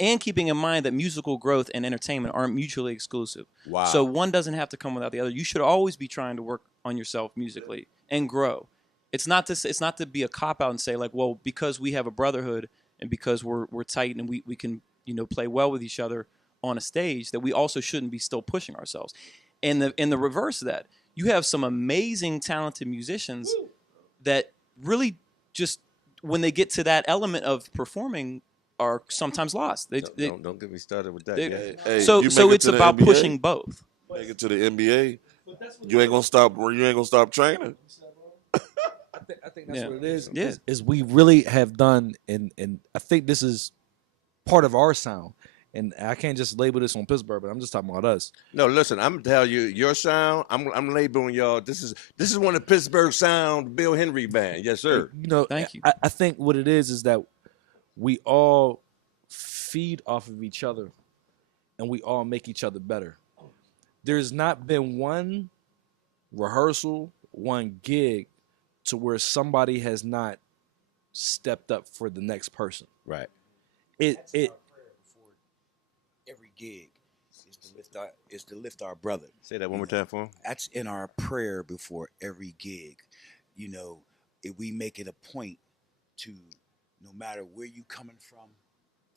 And keeping in mind that musical growth and entertainment aren't mutually exclusive. Wow. So one doesn't have to come without the other. You should always be trying to work on yourself musically and grow. It's not to be a cop out and say, like, well, because we have a brotherhood and because we're tight and we can, you know, play well with each other on a stage, that we also shouldn't be still pushing ourselves. And the reverse of that, you have some amazing talented musicians that really just, when they get to that element of performing, are sometimes lost. Don't get me started with that. they- Yeah. Hey, so you so make it it's to the about NBA? pushing both. Make it to the NBA. You ain't gonna stop. You ain't gonna stop training. I think that's Yeah. what it is. Yeah. Is we really have done, and I think this is part of our sound. And I can't just label this on Pittsburgh, but I'm just talking about us. No, listen, I'm telling you, your sound. I'm labeling y'all. This is one of Pittsburgh sound, Bill Henry band. Yes, sir. You know, Thank you. I think what it is that we all feed off of each other, and we all make each other better. There's not been one rehearsal, one gig, to where somebody has not stepped up for the next person. Right. It Before every gig is to lift our brother. Say that one more time for him. That's in our prayer before every gig. You know, if we make it a point to, no matter where you coming from,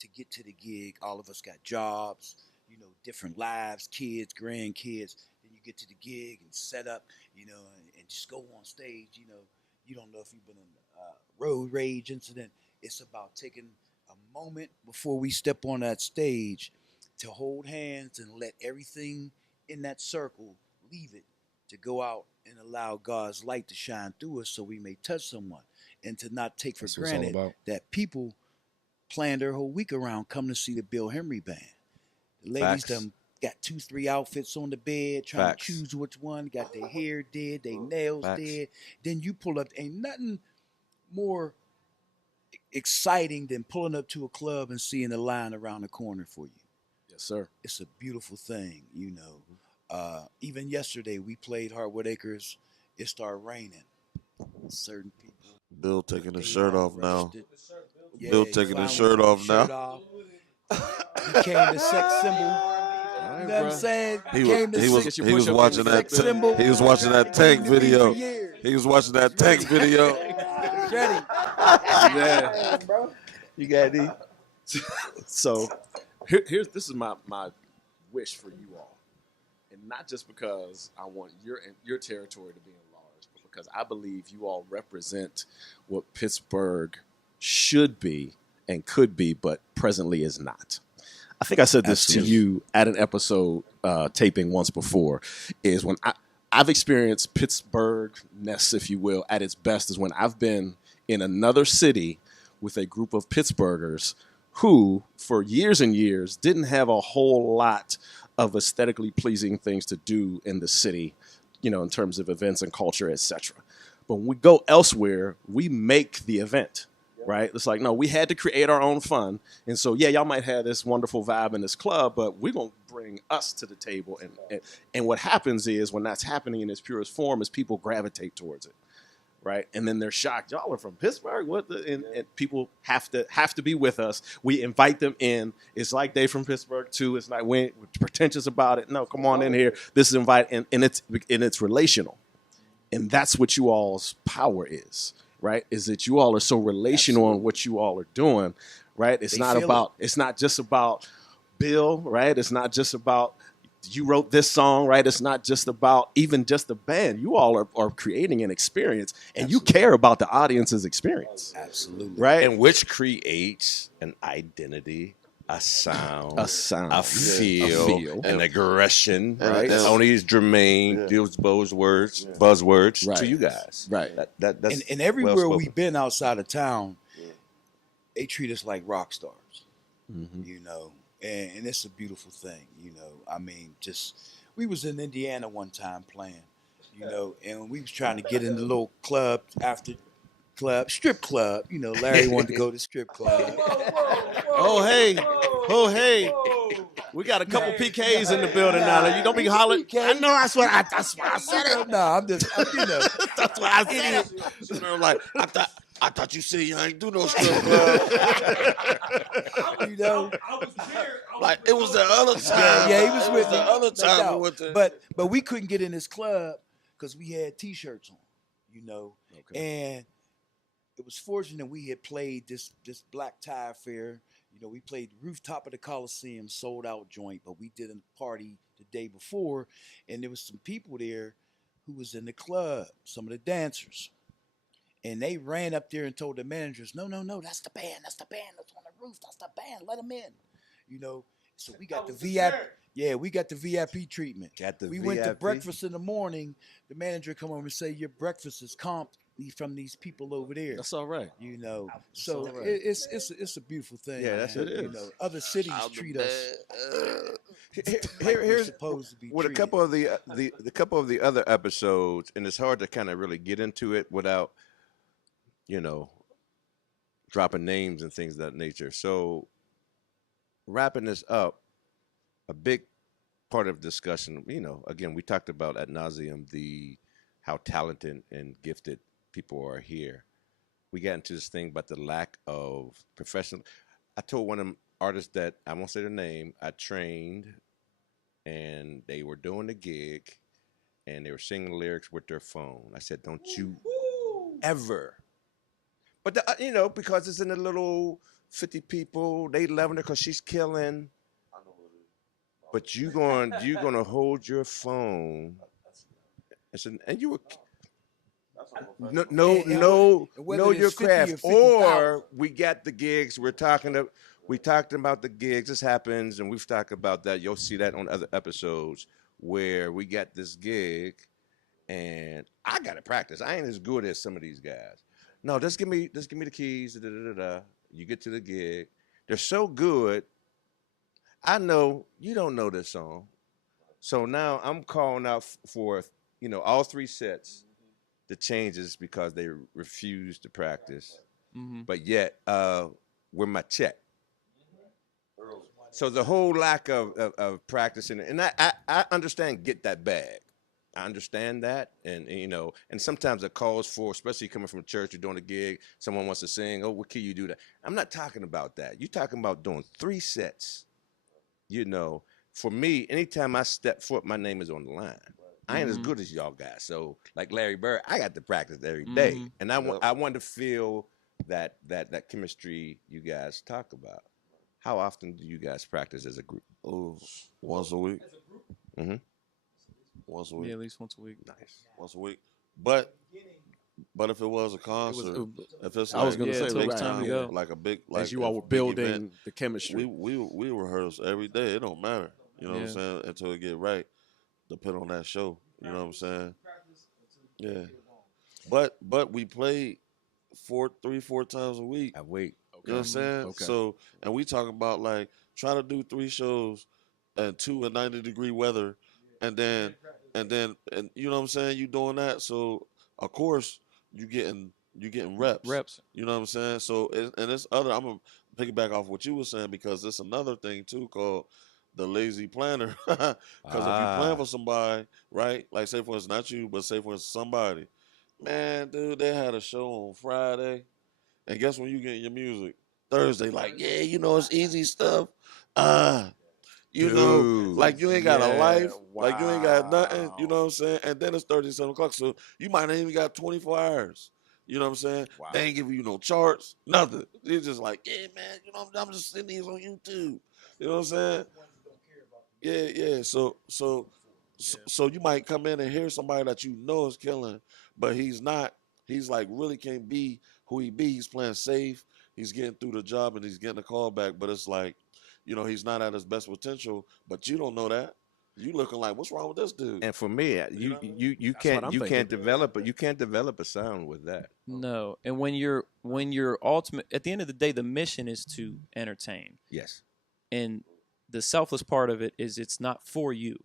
to get to the gig, all of us got jobs, you know, different lives, kids, grandkids. Then you get to the gig and set up, you know, and just go on stage. You know, you don't know if you've been in a road rage incident. It's about taking a moment before we step on that stage to hold hands and let everything in that circle leave it, to go out and allow God's light to shine through us so we may touch someone, and to not take for That's what it's all granted about. that people plan their whole week around coming to see the Bill Henry band. The ladies Facts. them got 2-3 outfits on the bed, trying Facts. to choose which one, got their hair did, their nails Facts. did. Then you pull up, ain't nothing more exciting than pulling up to a club and seeing the line around the corner for you. yes, sir. It's a beautiful thing, you know. Even yesterday we played Hardwood Acres. It started raining. Certain people. Bill taking his they shirt all off now. rushed it. Bill he taking his finally shirt took off his now. shirt off. Became the sex symbol. You know what I'm saying? He Became the was sex- he was watching that sex symbol. he was watching that Tank Came to be for video. years. He was watching that Tank video. Ready. Yeah. You got these? So here's this is my wish for you all, and not just because I want your territory to be enlarged, but because I believe you all represent what Pittsburgh should be and could be, but presently is not. I think I said this Absolutely. to you at an episode taping once before, is when I've experienced Pittsburgh-ness, if you will, at its best, is when I've been in another city with a group of Pittsburghers who, for years and years, didn't have a whole lot of aesthetically pleasing things to do in the city, you know, in terms of events and culture, etc. But when we go elsewhere, we make the event, right? It's like, no, we had to create our own fun. And so, yeah, y'all might have this wonderful vibe in this club, but we're going to bring us to the table. And what happens is, when that's happening in its purest form, is people gravitate towards it. Right, and then they're shocked. Y'all are from Pittsburgh. What? And people have to be with us. We invite them in. It's like they from Pittsburgh too. It's like we're pretentious about it. No, come on in here. This is invite, and it's relational, and that's what you all's power is. Right, is that you all are so relational in what you all are doing. Right, it's They not feel about. It's not just about Bill. Right, it's not just about. You wrote this song, right? It's not just about even just the band. You all are creating an experience, and you care about the audience's experience, Absolutely. right? And which creates an identity, a sound, A sound. a feel, an aggression, And- right? and- On these Jermaine, those buzzwords Right. to you guys. Right. That's And everywhere well-spoken. we've been outside of town, they treat us like rock stars, Mm-hmm. you know, and it's a beautiful thing, you know. I mean, just we was in Indiana one time playing, you know, and we was trying to get in the little club strip club, you know. Larry wanted to go to strip club. Oh hey, we got a couple PKs in the building now. You don't be hollering. I know that's what I said it. No, I'm you know. That's what I said. You know, like I thought you said you ain't do no strip club. You know, Like it was the other time. yeah, he was with the me. other no time. doubt. We went to, But we couldn't get in this club because we had T-shirts on, you know, and it was fortunate we had played this black tie affair. You know, we played the rooftop of the Coliseum, sold out joint, but we did a party the day before, and there was some people there who was in the club, some of the dancers, And they ran up there and told the managers, no, no, no, that's the band. That's the band that's on the roof. That's the band. Let them in. You know, so we got the VIP. Yeah, we got the VIP treatment. Got the We went to VIP? breakfast in the morning. The manager come over and say, your breakfast is comped from these people over there. That's all right. You know, so all right. it's a beautiful thing. Yeah, that's man. it You is. know, other cities treat us like we're Here's supposed to be with a treated. couple of the couple of the other episodes, and it's hard to kind of really get into it without, you know, dropping names and things of that nature. So, wrapping this up, a big part of discussion, you know, again, we talked about ad nauseum how talented and gifted people are here. We got into this thing about the lack of professional. I told one of them artists that I won't say their name. I trained, and they were doing the gig, and they were singing the lyrics with their phone. I said, "Don't you ever." But you know, because it's in a little 50 people, they loving her because she's killing. But you gonna hold your phone. And you were know whether your it's 50 or craft. 50,000. Or we got the gigs. We talked about the gigs. This happens, and we've talked about that. You'll see that on other episodes where we got this gig, and I gotta practice. I ain't as good as some of these guys. No, just give me the keys. Da, da, da, da. You get to the gig. They're so good. I know you don't know this song, so now I'm calling out for all three sets. The changes because they refuse to practice, but yet with my check. So the whole lack of practicing, and I understand get that bag. I understand that, and and sometimes it calls for, especially coming from church, you're doing a gig, someone wants to sing, oh, what key you do that? I'm not talking about that. You're talking about doing 3 sets. For me, anytime I step foot, my name is on the line. I ain't as good as y'all guys. So, like Larry Bird, I got to practice every day, and I want to feel that chemistry you guys talk about. How often do you guys practice as a group? Oh, once a week. Mm-hmm. Once a week. Yeah, at least once a week. Nice. Once a week. But if it was a concert, if it's I was like gonna Yeah, say it big takes time to time, go. like a big, as you a all were big building event, the chemistry. we rehearse every day. It don't matter, you know what I'm Yeah. saying, until it get right. Depend on that show, you know what I'm saying. Yeah, but we play 3-4 times a week. I wait. You know what I'm saying? Okay. So, and we talk about like trying to do 3 shows and 2 in 90-degree weather, and then you know what I'm saying? You doing that, so of course you getting reps. You know what I'm saying? So, and it's other. I'm gonna piggyback off what you were saying because it's another thing too called the lazy planner. Because if you plan for somebody, right? Like say for instance, not you, but say for instance somebody, man, dude, they had a show on Friday. And guess when you get your music? Thursday, like, yeah, it's easy stuff. Dude, like you ain't got a yeah, life. Like you ain't got nothing. You wow. know what I'm saying? And then it's 37 o'clock. So you might not even got 24 hours. You know what I'm saying? Wow. They ain't giving you no charts, nothing. It's just like, yeah, man, I'm just sending these on YouTube. You know what I'm saying? Yeah. So you might come in and hear somebody that you know is killing, but he's not. He's like really can't be who he be. He's playing safe. He's getting through the job and he's getting a call back. But it's like, he's not at his best potential. But you don't know that. You looking like, what's wrong with this dude? And for me, you what I'm can't thinking. develop a sound with that. No, and when you're ultimate, at the end of the day, the mission is to entertain, Yes. and the selfless part of it is it's not for you,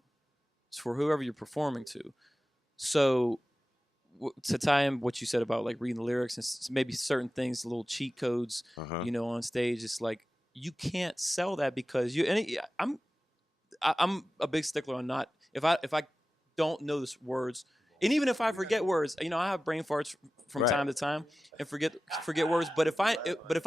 it's for whoever you're performing to. So to tie in what you said about like reading the lyrics and maybe certain things, little cheat codes, Uh-huh. on stage, it's like you can't sell that because I'm a big stickler on not if I don't know the words, and even if I forget words, I have brain farts from Right. time to time and forget words. But if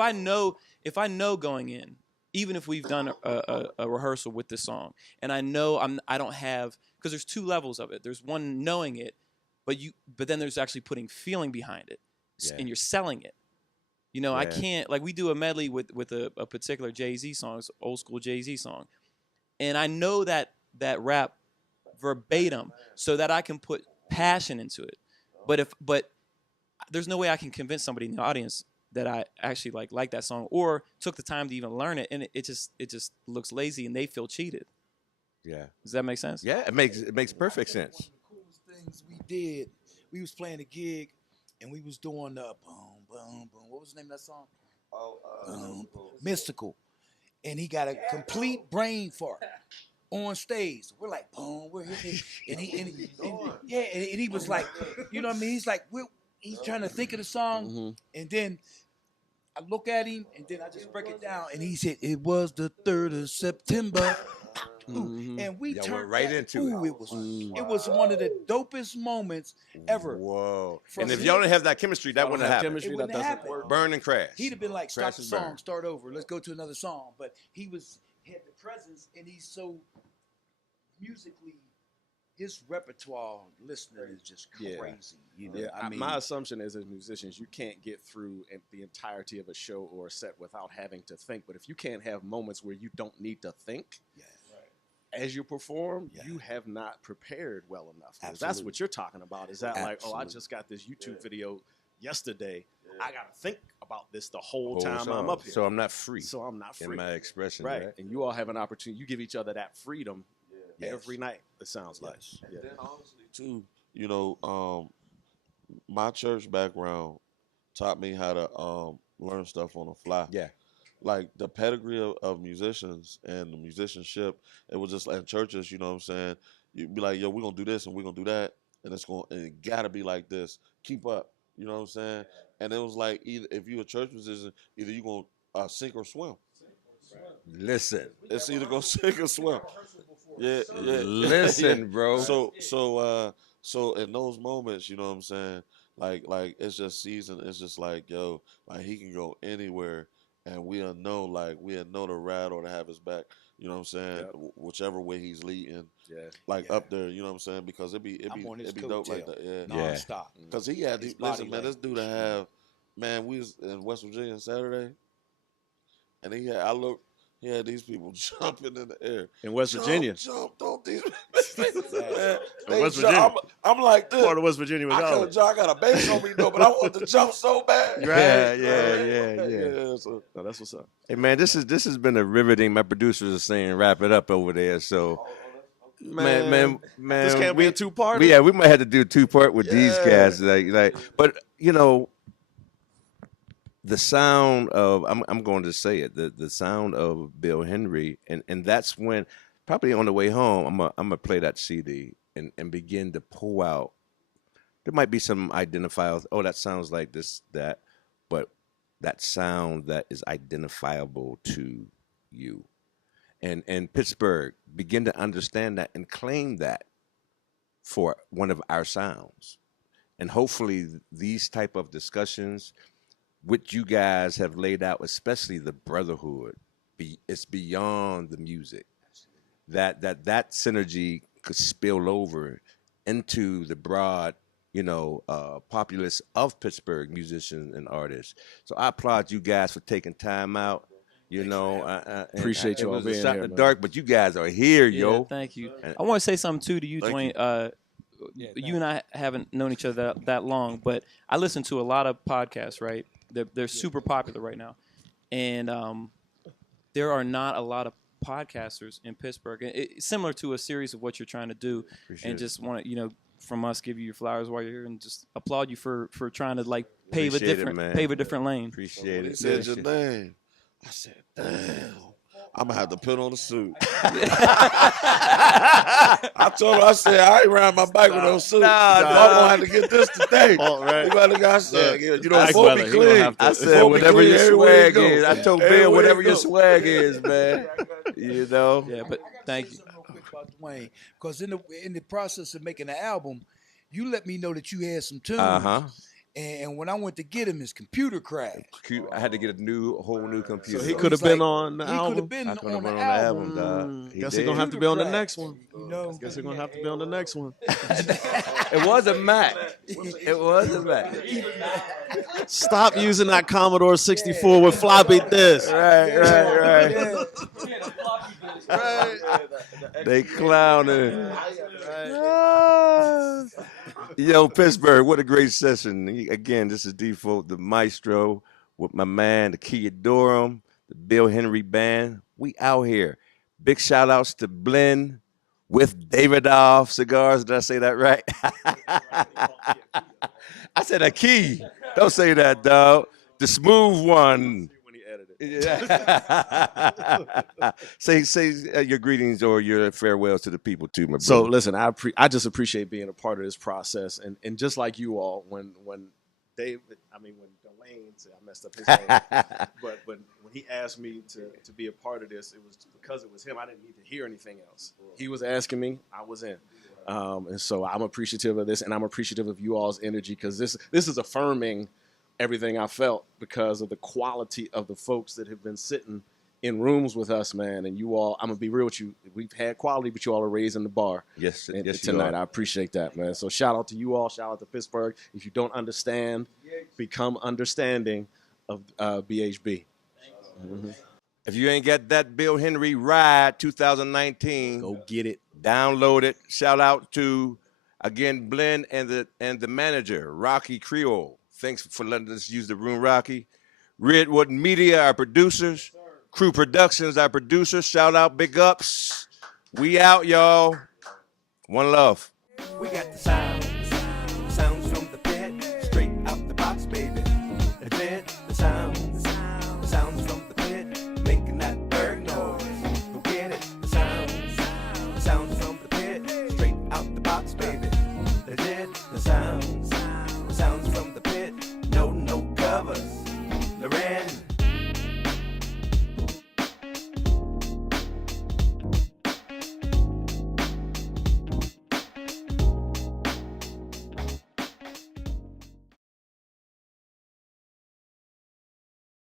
I know going in, even if we've done a rehearsal with this song, and I know I don't have, because there's 2 levels of it. There's one knowing it, but then there's actually putting feeling behind it, Yeah. and you're selling it. I Yeah. can't, like we do a medley with a particular Jay-Z song, it's an old school Jay-Z song, and I know that rap verbatim so that I can put passion into it. But there's no way I can convince somebody in the audience that I actually like that song or took the time to even learn it, and it just looks lazy, and they feel cheated. Yeah. Does that make sense? Yeah, it makes perfect sense. One of the coolest things we did, we was playing a gig, and we was doing boom, boom, boom. What was the name of that song? Mystical. And he got a complete brain fart on stage. We're like, boom, we're hitting it. And he was like, you know what I mean? He's like, he's trying to think of the song, and then I look at him, and then I just break it down, and he said, it was the 3rd of September. And we Y'all turned went right into it. It was one of the dopest moments ever. Whoa. From And if him- y'all didn't have that chemistry, that wouldn't have happened. It wouldn't that happen. doesn't Burn and crash. He'd have been like, stop Crash the and burn. song, start over, let's go to another song. But he had the presence, and he's so musically, his repertoire listening is just Yeah. crazy. You know, Yeah, I mean, my assumption is as musicians, you can't get through the entirety of a show or a set without having to think. But if you can't have moments where you don't need to think as you perform, you have not prepared well enough. 'Cause that's Absolutely. what you're talking about. Is that like, oh, I Absolutely. just got this YouTube video yesterday. I got to think about this the whole Whole time I'm song. up here. So I'm not free So I'm not free. in my expression. Right. Right. And you all have an opportunity. You give each other that freedom every night, it sounds like. And Yeah. then honestly, too, you know, my church background taught me how to learn stuff on the fly. Yeah. Like the pedigree of musicians and the musicianship, it was just like in churches, you know what I'm saying? You'd be like, yo, we're gonna do this and we're gonna do that, and it gotta be like this. Keep up. You know what I'm saying? And it was like, either if you're a church musician, either you're gonna sink or swim. Listen. It's either gonna sink or swim. Yeah. Listen, bro. So in those moments, you know what I'm saying? Like it's just season. It's just like, yo, like he can go anywhere, and we'll know the ride or to have his back. You know what I'm saying? Yep. Whichever way he's leading, Yeah. up there. You know what I'm saying? Because it'd be I'm on his dope like coattail. that. Yeah. Yeah. nonstop. Because he had His these. Listen, body man, this dude have, man. We was in West Virginia Saturday, and he had these people jumping in the air. In West Virginia. Jump, don't these man, In West jump. Virginia. I'm like this. Part of West Virginia was I all couldn't jump. I got a bass on me though, but I want to jump so bad. Yeah. So, No, that's what's up. Hey man, this has been a riveting. My producers are saying wrap it up over there. So man, This can't be a two-parter? Yeah, we might have to do a 2-part with these guys. Like, but you know, the sound of I'm going to say it. The sound of Bill Henry, and that's when probably on the way home I'm gonna play that CD and begin to pull out. There might be some identifiers. Oh, that sounds like this, that, but that sound that is identifiable to you. And Pittsburgh, begin to understand that and claim that for one of our sounds. And hopefully these type of discussions, which you guys have laid out, especially the brotherhood, it's beyond the music. That synergy could spill over into the broad, populace of Pittsburgh musicians and artists. So I applaud you guys for taking time out. Appreciate you all It was being a shot here, in the man. dark, but you guys are here, Yeah, yo. thank you. And- I want to say something too to you, Thank Dwayne. You and I haven't known each other that long, but I listen to a lot of podcasts. Right, they're super popular right now, and there are not a lot of podcasters in Pittsburgh. It's similar to a series of what you're trying to do, Appreciate and it. just want to from us give you your flowers while you're here, and just applaud you for trying to pave Appreciate it, man. a different lane. Appreciate he it. said your name. I said, damn. I'm gonna have to put on a suit. I told him, I said, I ain't riding my bike with no suit. I'm gonna have to get this today. Oh, right. You better go. I said, Ike before Weather, be he gonna clean. have to- I said, Before be whatever clean, your everywhere you swag go. is. I told Everywhere Bill, whatever you your go. swag is, man. You know? Yeah, but thank you. Something real quick about Dwayne, because in the process of making the album, you let me know that you had some tunes. Uh-huh. And when I went to get him, his computer crashed. I had to get a whole new computer. So he So could have he's like- been on the He could album. have been I could've on been the on the album. album, dog. Guess did. he's gonna have to be on the Computer next one. You know, Guess he's gonna have to be on the next one. It was a Mac. It was a Mac. Stop using that Commodore 64 with floppy disk. Right. They clowning. Yo, Pittsburgh, what a great session. Again, this is Default, the maestro, with my man, the Kia Durham, the Bill Henry Band. We out here. Big shout outs to Blend with Davidoff Cigars. Did I say that right? I said a key. Don't say that, dog. The smooth one. When he edited. Yeah. say your greetings or your farewells to the people too, my brother. So listen, I just appreciate being a part of this process, and just like you all, when David, when Dwayne said I messed up his name, but when he asked me to be a part of this, it was because it was him. I didn't need to hear anything else. He was asking me, I was in, and so I'm appreciative of this, and I'm appreciative of you all's energy, because this is affirming everything I felt because of the quality of the folks that have been sitting in rooms with us, man. And you all, I'm gonna be real with you. We've had quality, but you all are raising the bar. Yes, yes, tonight. I appreciate that, man. So shout out to you all. Shout out to Pittsburgh. If you don't understand, become understanding of BHB. Mm-hmm. If you ain't got that Bill Henry Ride 2019, Go get it. download it. Shout out to again Blend and the manager Rocky Creole. Thanks for letting us use the room, Rocky. Redwood Media, our producers. Crew Productions, our producers. Shout out, big ups. We out, y'all. One love. We got the sound.